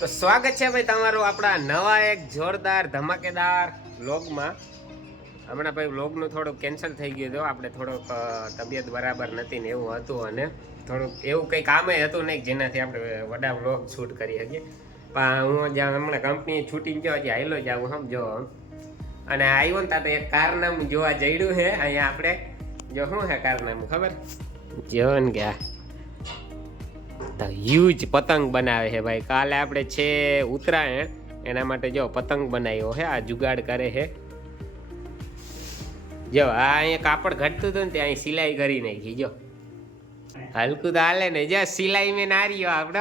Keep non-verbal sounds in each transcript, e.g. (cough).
તો સ્વાગત છે ભાઈ તમારું આપણા નવા એક જોરદાર ધમાકેદાર વ્લોગમાં. હમણાં ભાઈ વ્લોગનું થોડુંક કેન્સલ થઈ ગયું હતું. આપણે થોડોક તબિયત બરાબર નથી ને એવું હતું અને થોડુંક એવું કંઈ કામે હતું નહીં જેનાથી આપણે વડા વ્લોગ શૂટ કરી શકીએ. પણ હું જ્યાં હમણાં કંપની છૂટીને ગયો હજી આવેલો જ આવું, સમજો. અને આવ્યો ને તો એક કારનામું જોવા જઈડ્યું છે. અહીંયા આપણે, જો શું છે કારનામું ખબર? જીવન કે હ્યુજ પતંગ બનાવે છે ભાઈ. કાલે આપણે છે ઉત્તરાયણ, એના માટે જો પતંગ બનાવ્યો છે, આ જુગાડ કરે છે. જો, આ અહીંયા કાપડ ઘટતું હતું ને ત્યાં અહીં સિલાઈ કરી નાખી, જો. હલકું તો હાલે ને, જો, સિલાઈ મેં નાર્યો આપણો.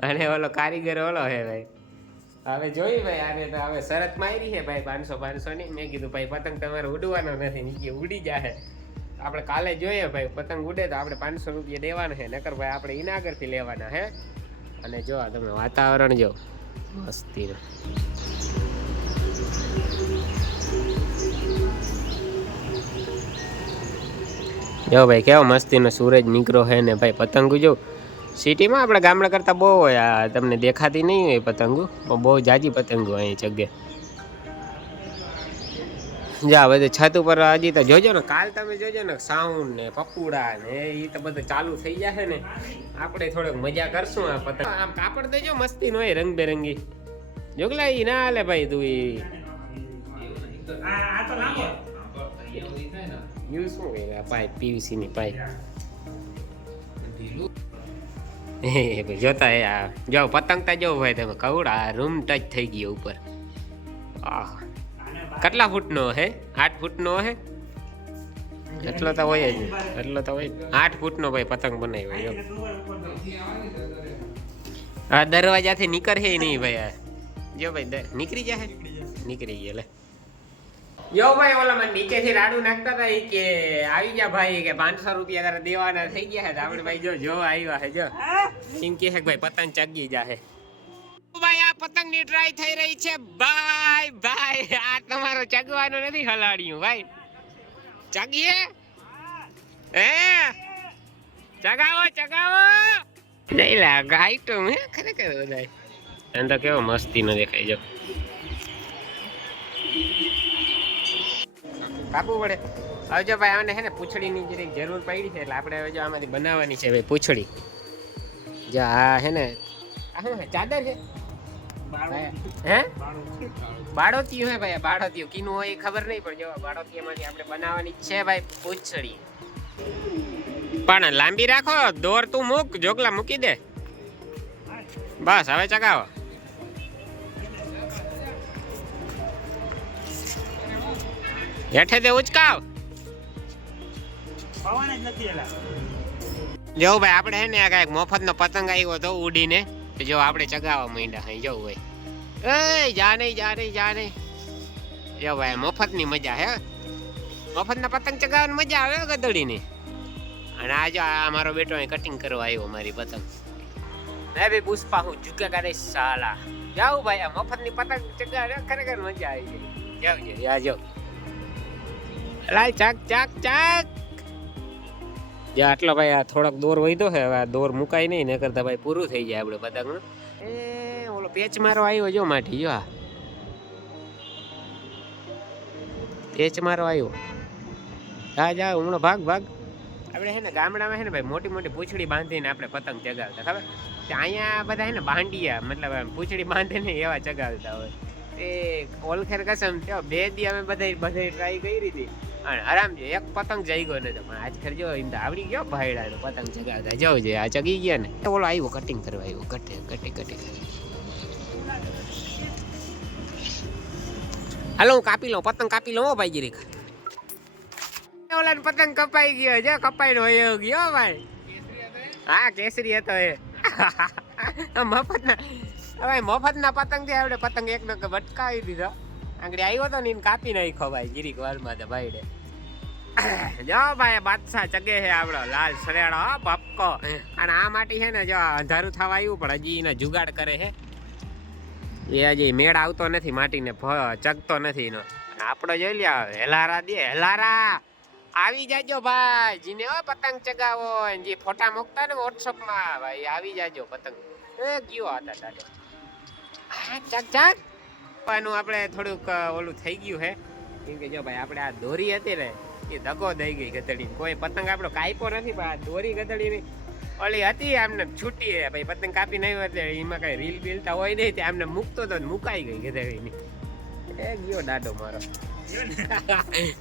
(laughs) અને ઓલો કારીગર ઓલો હે ભાઈ. હવે જોઈ ભાઈ, આને તો હવે શરત મારી છે ભાઈ, પાંચસો પાંચસો ની. મેં કીધું, ભાઈ, પતંગ તમારે ઉડવાનો નથી. નીચે ઉડી જાય આપણે કાલે જોઈએ ભાઈ, પતંગ ઉડે તો આપણે પાંચસો રૂપિયા દેવાના છે, નકર ભાઈ આપણે એના લેવાના હે અને જો તમે વાતાવરણ જો, મસ્તીનું. જો ભાઈ, કેવો મસ્તીનો સૂરજ નીકળો છે ને ભાઈ, પતંગો જો, સિટીમાં આપણે ગામડા કરતાં બહુ હોય તમને દેખાતી નહીં હોય પતંગો બહુ જાજી પતંગો અહીં જગ્યાએ જા, બધે છત ઉપર હજી તો જોજો ને, કાલ તમે જોજો ને, સાઉન્ડ ને પપુડા ને, એ તો બધું ચાલુ થઈ જશે ને. આપણે થોડોક મજા કરશું આ પતંગ. આમ કાપડ દેજો, મસ્તી નો રંગબેરંગી. જોગલા ઈ ના હાલે ભાઈ તું ઈ. શું આ પાઇપ પીવીસી ની હે ભાઈ, જોતા હે આ. જો પતંગ તા જો ભાઈ તમે, કવડા રૂમ ટચ થઈ ગયો ઉપર. આહ. કેટલા ફૂટનો હે? આઠ ફૂટનો હે? એટલો તો હોય જ. એટલો તો હોય. આઠ ફૂટનો ભાઈ પતંગ બનાવ્યો આ દરવાજાથી નીકળશે નહીં ભાઈ આ. જો ભાઈ નીકળી જાય નીકળી ગયા લે. યો ભાઈ ઓલા મને નીચેથી રાડુ નાખતા હતા કે આવી જા ભાઈ કે પાંચસો રૂપિયા તારા દેવાના થઈ ગયા છે. તો આપણે ભાઈ જો જો આવ્યા છે જો. એમ કે ભાઈ પતંગ ચગી જાહે. ભાઈ, આ પતંગની ટ્રાય થઈ રહી છે. ભાઈ ભાઈ, આ તમારો ચગવાનો નથી હલાડ્યું, ભાઈ. ચગીએ? હે? ચગાવો ચગાવો. નહીં લા ગાય તો હે ખરેખર બધાય એને તો કેવો મસ્તી નો દેખાય, જો. કાપવું પડે. હવે ભાઈ, આને હે ને પૂંછડીની જરીક જરૂર પડી છે, એટલે આપણે હવે જો આમાંથી બનાવવાની છે, ભાઈ, પૂછડી. જો આ હે ને શું ચાદર છે? હે? બાળોતિયું હે ભાઈ બાળોતિયું. કીનું હોય એ ખબર નહીં પણ જો બાળોતિયામાંથી આપણે બનાવવાની છે ભાઈ પૂંછડી પણ લાંબી રાખો દોર તું મૂક જોગલા મૂકી દે. બસ હવે ચગાવો. હેઠે દે ઉચકાવ. જો ભાઈ આપણે હે ને આ કાંઈક મફતનો પતંગ આવ્યો તો ઉડીને. તો જો આપણે ચગાવવા માંડ્યા અહીં જવું ભાઈ. એ જા નહીં જા નહીં જા નહીં. જો ભાઈ, મફતની મજા હે મફતના પતંગ ચગાવવાની મજા આવે ગદડીની અને આ જો આ મારો બેટો અહીં કટિંગ કરવા આવ્યો, મારી પતંગ. મેં બી પુષ્પા, હું ઝુકા કરે સાલા. જાઉં ભાઈ, આ મફતની પતંગ ચગાવે ખરેખર મજા આવી ગઈ જાવ જાવ લાય ચાક ચાક ચાક. જે આટલો ભાઈ આ થોડોક દોર વધ્યો છે, હવે આ દોર મુકાય નહીં ને કરતા ભાઈ પૂરું થઈ જાય આપણે પતંગનું એ, ઓલો પેચ મારો આવ્યો જો માટી, જો આ. પેચ મારો આવ્યો. હા જા હમણાં ભાગ ભાગ. આપણે છે ને ગામડામાં છે ને ભાઈ મોટી મોટી પૂંછડી બાંધીને આપણે પતંગ ચગાવતા, ખબર? તે અહીંયા બધા છે ને બાંડિયા મતલબ પૂંછડી બાંધીને એવા ચગાવતા હોય. એ, ઓલખેર કસમ બે દી અમે બધા બધા ટ્રાય કરી હતી. અને આરામ છે, એક પતંગ જઈ ગયો નતો, પણ આજ ખેર જો એમ તો આવડી ગયો ભાઈડા પતંગ ચગાવતા જવું છે, આ ચગી ગયા ને. તો ઓલો આવ્યો કટિંગ કરવા આવ્યો કટે કટે કટે હાલો, હું કાપી લઉં, પતંગ કાપી લઉં ભાઈ ગીરી ઓલા પતંગ કપાઈ ગયો જો કપાઈ હોય ગયો ભાઈ. હા, કેસરી હતો એ. (laughs) મફતના, હવે મફતના પતંગથી આપણે પતંગ એક નો વટકાવી દીધો. આંગળી આવ્યો તો ને કાપી નાખ્યો ભાઈ જીરીક વારમાં તો ભાઈ જો ભાઈ બાદશાહ ચગે છે આપણો લાલ સરેડો હો, ભપકો. અને આ માટી છે ને જો અંધારું થવા આવ્યું પણ હજી એને જુગાડ કરે છે. એ હજી મેળ આવતો નથી માટીને ચગતો નથી એનો. આપણો જોઈ લ્યા હેલારા દે હેલારા. આવી જાજો ભાઈ જીને હો પતંગ ચગાવો. જે ફોટા મૂકતા ને વોટ્સઅપમાં ભાઈ આવી જાજો પતંગ. એ કયો હતા દાદો ચાક ચાક પાનું આપણે થોડુંક ઓલું થઈ ગયું હે. કેમ કે જો ભાઈ, આપણે આ દોરી હતી ને, એ ધક્કો દઈ ગઈ ગધડી કોઈ પતંગ આપણો કાપ્યો નથી, પણ આ દોરી ગધડીની ઓલી હતી, આમને છૂટી ભાઈ, પતંગ કાપી નહીં એટલે એમાં કઈ રીલ બીલતા હોય નહીં તે આમને મૂકતો તો મુકાઈ ગઈ ગધડીની. એ ગયો દાડો મારો.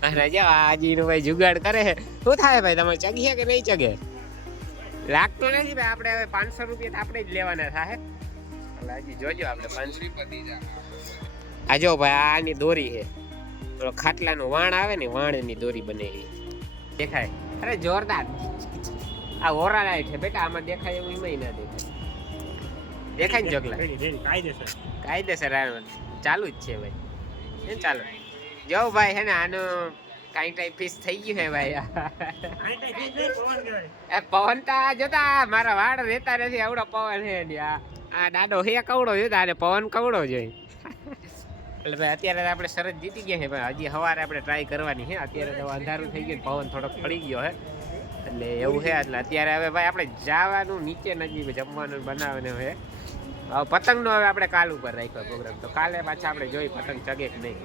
અને જો આજીનું ભાઈ જુગાડ કરે છે. શું થાય ભાઈ તમે ચગીએ કે નહીં ચગે? લાગતો નથી ભાઈ, આપણે હવે પાંચસો રૂપિયા તો આપણે જ લેવાના થાય એટલે હજી જોજો આપણે પાંચસો. આ જો ભાઈ આની દોરી છે. પેલો ખાટલાનું વાણ આવે ને વાણની દોરી બનેલી દેખાય? અરે જોરદાર. આ ઓરા લાઈટ છે બેટા આમાં દેખાય એવું એમાં ના દેખાય. દેખાય ને જગલા કાયદેસર. કાયદેસર ચાલુ જ છે ભાઈ. એમ ચાલુ? જો ભાઈ હે ને આનું કાંઈ ટાઈપ ફિશ થઈ ગયું હે ભાઈ. એ પવન તો જોતા મારા વાળ રહેતા નથી આવડો પવન ને આ. દાડો હે કવડો જોતા અને પવન કવડો જોઈ. એટલે ભાઈ અત્યારે આપણે શરત જીતી ગયા છે ભાઈ હજી સવારે આપણે ટ્રાય કરવાની છે. અત્યારે તો અંધારું થઈ ગયું પવન થોડોક પડી ગયો છે. એટલે એવું છે, એટલે અત્યારે હવે ભાઈ આપણે જવાનું નીચે નજીક જમવાનું બનાવવાનું હવે. પતંગનો હવે આપણે કાલ ઉપર રાખ્યો પ્રોગ્રામ તો કાલે પાછા આપણે જોઈ, પતંગ ચગે કે નહીં.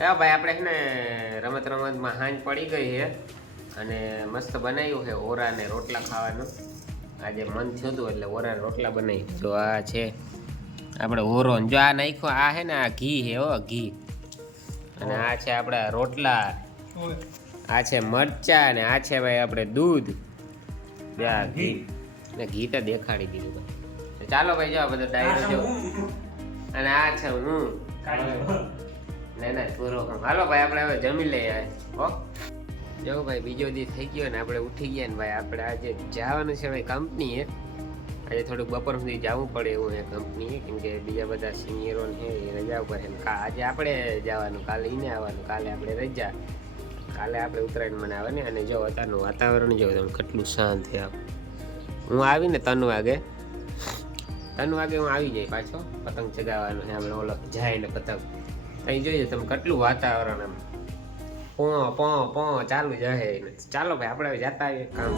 હા ભાઈ આપણે છે ને રમત રમતમાં હાંજ પડી ગઈ છે અને મસ્ત બનાવ્યું છે ઓરા ને રોટલા ખાવાનું. આજે મન થયું હતું એટલે ઓરા રોટલા બનાવી. તો આ છે આપણે ઓરોન જો આ નાખ્યો આ હે ને આ ઘી હો ઘી. અને આ છે આપણા રોટલા. આ છે મરચા ને આ છે ભાઈ આપણે દૂધ. આ ઘી. ને ઘી તો દેખાડી દીધું ભાઈ ચાલો ભાઈ જો આ બધો ડાયરો જો. અને આ છે હું. ના ના પૂરો. હાલો ભાઈ આપણે હવે જમી લઈએ હો. જો ભાઈ બીજો દી થઈ ગયો ને આપણે ઉઠી ગયા ને ભાઈ આપણે આજે જવાનું છે ભાઈ કંપનીએ આજે થોડુંક બપોર સુધી જવું પડે એવું એ કંપનીએ કેમ કે બીજા બધા સિનિયરો છે એ રજા ઉપર એમ. આજે આપણે જવાનું, કાલે એને આવવાનું, કાલે આપણે રજા. કાલે આપણે ઉત્તરાયણ મનાવવાની અને જો અત્યારનું વાતાવરણ જો તમે કેટલું શાંત થયા હું આવીને ત્રણ વાગે ત્રણ વાગે હું આવી જાય પાછો, પતંગ ચગાવવાનો છે આપણે ઓલો જાય ને પતંગ. અહીં જોઈએ તમે કેટલું વાતાવરણ આમ. પો પો પો ચાલુ જ હે ચાલો ભાઈ, આપણે જતા આવીએ કામ.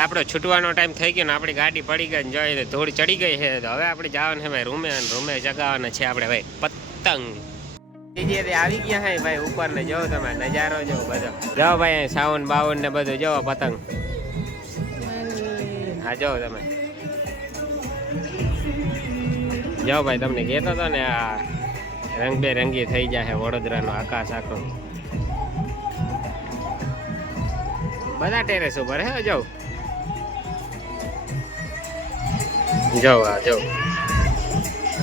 આપણો છૂટવાનો ટાઈમ થઈ ગયો ને આપણી ગાડી પડી ગઈ ને જોઈએ થોડી ચડી ગઈ છે, તો હવે આપણે જવાનું છે ભાઈ રૂમે રૂમે જગાવવાના છે આપણે ભાઈ પતંગ. બીજી આવી ગયા હે ભાઈ ઉપર ને જો તમે નજારો જો બધો. જો ભાઈ સાવન બાવન ને બધું, જો પતંગ. હા, જાઓ તમે. જાઓ ભાઈ, તમને કહેતો હતો ને આ રંગબેરંગી થઈ જાય વડોદરાનો આકાશ આખો. બધા ટેરેસ ઉપર હે, જાઓ. જાઓ આ જાઓ.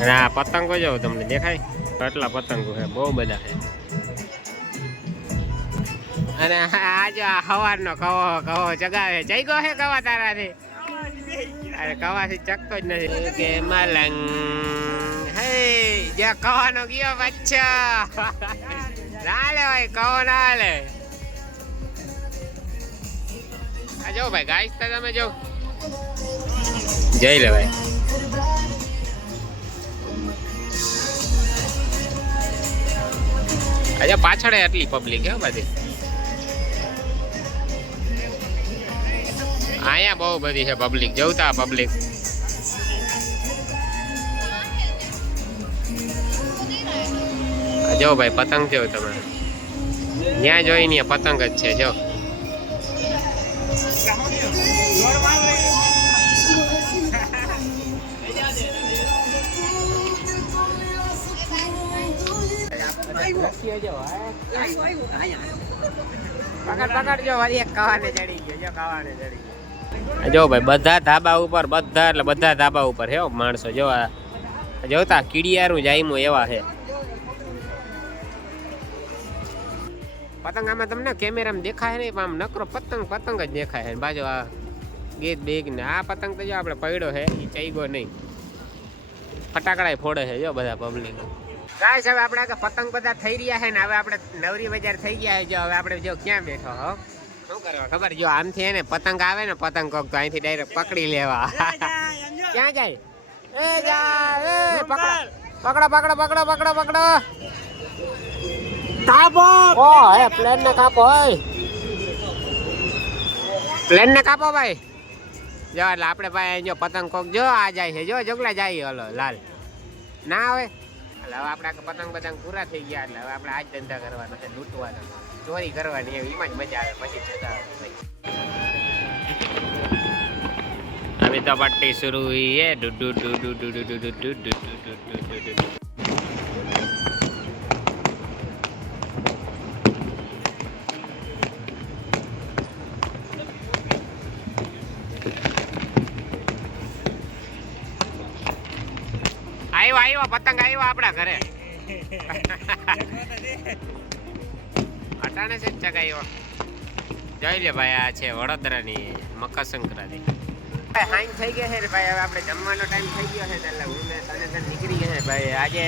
અને આ પતંગો જાઓ, તમને દેખાય? કેટલા પતંગો છે, બહુ બધા છે. અને આ જો આ હવારનો કવો કવો ચગાવે જઈ ગયો હે કવા તારાથી? અરે, કવાથી ચકતો જ નથી. કે મલંગ? હે જે કવાનો ગયો બચ્ચા. ના લે ભાઈ, કવો ના લે. આ જો ભાઈ ગાઈસ તો તમે જો. જઈ લે ભાઈ. આજે પાછળ એટલી પબ્લિક હે બધી. અહીંયા બહુ બધી છે પબ્લિક જોતા પબ્લિક જો ભાઈ, પતંગ જો તમે ત્યાં જોઈ ને પતંગ જ છે, જો. પકડ પકડ જો, વળી એક કવાને ચડી ગયો, જો કવાને ચડી ગયો. જો ભાઈ, બધા ધાબા ઉપર, બધા એટલે બધા ધાબા ઉપર હે માણસો. જો આ જોતા કીડિયારું જાયમું એવા છે પતંગ આમાં તમને કેમેરામાં દેખાય નહીં, પણ આમ નકરો પતંગ પતંગ જ દેખાય છે. બાજુ આ ગીત બેગ ને આ પતંગ તો જો આપણે પડ્યો છે એ ચઈગો નહીં. ફટાકડા ફોડે છે, જો બધા પબ્લિક ગાઈસ, હવે આપણે પતંગ બધા થઈ રહ્યા છે ને, હવે આપણે નવરી બજાર થઈ ગયા છે. જો, હવે આપણે જો ક્યાં બેઠો હો? ખબર? જો આમથી ને પતંગ આવે ને પતંગ કોક તો અહીંથી ડાયરેક્ટ પકડી લેવા. ક્યાં જાય? એ જા એ પકડ પકડો પકડો પકડો પકડો પકડો. કાપો ઓ હે પ્લેન ને કાપો હોય પ્લેન ને કાપો ભાઈ. જો એટલે આપણે ભાઈ જો પતંગ કોક જો આ જાય છે. જો જોગલા જાય હલો લાલ. ના આવે. એટલે હવે આપણા પતંગ પતંગ પૂરા થઈ ગયા એટલે હવે આપણે આજ ધંધા કરવાના છે, લૂંટવાના. ચોરી કરવાની એવી એમાં જ મજા આવે પછી જતા આવે અભી તો પટ્ટી શરૂ હુઈ હે. ડુ ડુ ડુ ડુ ડુ ડુ ડુ ડુ ડુ ડુ ડુ ડુ આવ્યો આવ્યો, પતંગ આવ્યો આપણા ઘરે. અટાણે છે ચગાવ્યો. જોઈ લે ભાઈ, આ છે વડોદરાની મકર સંક્રાંતિ હાઈન થઈ ગયા છે ભાઈ, હવે આપણે જમવાનો ટાઈમ થઈ ગયો છે એટલે હું તને તને નીકળી ગયા છે ભાઈ. આજે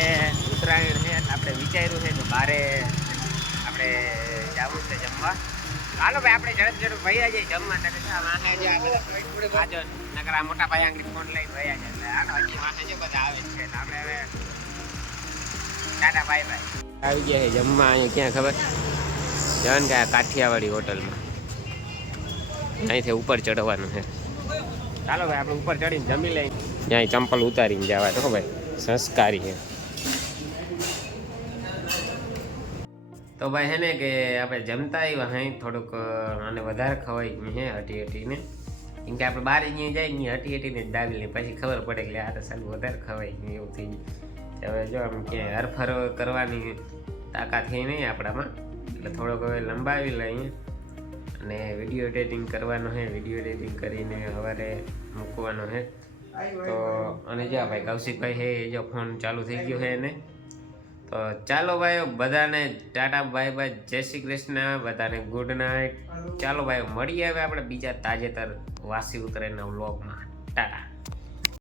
ઉત્તરાયણ છે આપણે વિચાર્યું છે કે બારે આપણે જવું છે જમવા. હાલો ભાઈ, આપણે ઝડપ ઝડપ ભાઈ જઈએ જમવા નથી આજે આજો નકર આ મોટા ભાઈ આંગળી ફોન લઈને છે. એટલે આનો હજી માથે જે બધા આવે છે. આપણે હવે ટાટા બાય બાય આવી ગયા છે જમવા અહીંયા ક્યાં ખબર? કે આ કાઠિયાવાડી હોટલમાં. અહીંથી ઉપર ચડવાનું છે. ચાલો ભાઈ આપણે ઉપર ચડીને જમી લઈએ. ત્યાં ચંપલ ઉતારીને જવા તો ભાઈ સંસ્કારી છે. તો ભાઈ હે ને કે આપણે જમતા આવ્યા અહીં થોડુંક અને વધારે ખવાય હે હટી હટીને કેમ કે આપણે બહાર અહીંયા જાય અહીંયા હટી હટીને જ પછી ખબર પડે કે આ તો સારું વધારે ખવાય એવું થઈ હવે જો આમ ક્યાંય હરફર કરવાની તાકાત થઈ નહીં આપણામાં. એટલે થોડોક હવે લંબાવી લઈએ. અને વીડિયો એડિટિંગ કરવાનો છે વીડિયો એડિટિંગ કરીને સવારે મૂકવાનો છે તો અને જો ભાઈ, કૌશિકભાઈ છે એ જો ફોન ચાલુ થઈ ગયો છે એને. તો ચાલો ભાઈ, બધાને ટાટા, બાય બાય, જય શ્રી કૃષ્ણ, બધાને ગુડ નાઇટ ચાલો ભાઈ, મળીએ હવે આપણે બીજા તાજેતર વાસી ઉતરાયણના વ્લોગમાં ટાટા.